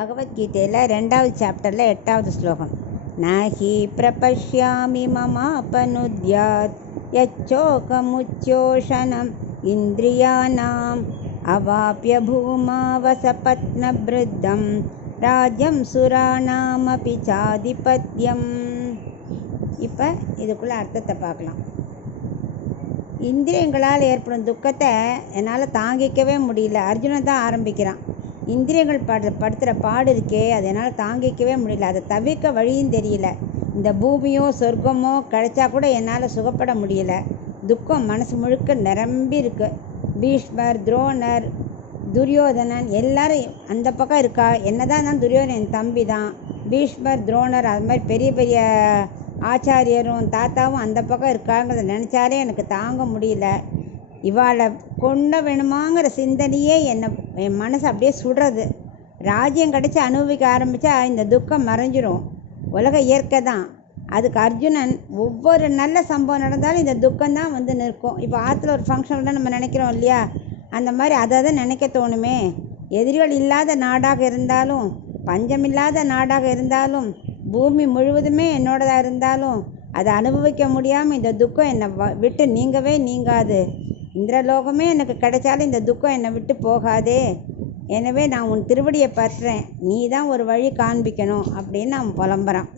பகவத்கீதையில் 2வது சாப்டரில் 8வது ஸ்லோகம். நஹி பிரபஷ்யாமி மமாபனுத்யாத் யச்சோகமுச்யோஷனம் இந்திரியானாம் அவாப்ய பூமா வசபத்னப்ருத்தம் ராஜ்யம் சுராணாமபி சாதிபத்யம். இப்போ இதுக்குள்ளே அர்த்தத்தை பார்க்கலாம். இந்திரியங்களால் ஏற்படும் துக்கத்தை என்னால் தாங்கிக்கவே முடியல. அர்ஜுனன் தான் ஆரம்பிக்கிறான். இந்திரியங்கள் படுத்துகிற பாடு இருக்கே, அதை என்னால் தாங்கிக்கவே முடியல. அதை தவிர்க்க வழியும் தெரியல. இந்த பூமியோ சொர்க்கமோ கிடைச்சா கூட என்னால் சுகப்பட முடியல. துக்கம் மனசு முழுக்க நிரம்பி இருக்கு. பீஷ்மர், துரோணர், துரியோதனன் எல்லாரும் அந்த பக்கம் இருக்கா. என்னதான் தான் துரியோதனன் என் தம்பி தான். பீஷ்மர், துரோணர் அது மாதிரி பெரிய பெரிய ஆச்சாரியரும் தாத்தாவும் அந்த பக்கம் இருக்காங்கிறத நினச்சாலே எனக்கு தாங்க முடியல. இவாளை கொண்ட வேணுமாங்கிற சிந்தனையே என் மனசு அப்படியே சுடுறது. ராஜ்யம் கிடச்சி அனுபவிக்க ஆரம்பித்தா இந்த துக்கம் மறைஞ்சிரும். உலக இயற்கை தான். அதுக்கு அர்ஜுனன் ஒவ்வொரு நல்ல சம்பவம் நடந்தாலும் இந்த துக்கம்தான் வந்து நிற்கும். இப்போ ஆற்றுல ஒரு ஃபங்க்ஷன் தான் நம்ம நினைக்கிறோம் இல்லையா, அந்த மாதிரி அதை தான் நினைக்க தோணுமே. எதிரிகள் இல்லாத நாடாக இருந்தாலும், பஞ்சமில்லாத நாடாக இருந்தாலும், பூமி முழுவதுமே என்னோடதாக இருந்தாலும் அதை அனுபவிக்க முடியாமல் இந்த துக்கம் என்னை விட்டு நீங்கவே நீங்காது. இந்திரலோகமே எனக்கு கிடைச்சாலும் இந்த துக்கம் என்னை விட்டு போகாதே. எனவே நான் உன் திருவடியை பற்றுறேன், நீ தான் ஒரு வழி காண்பிக்கணும் அப்படின்னு அவன் புலம்புறான்.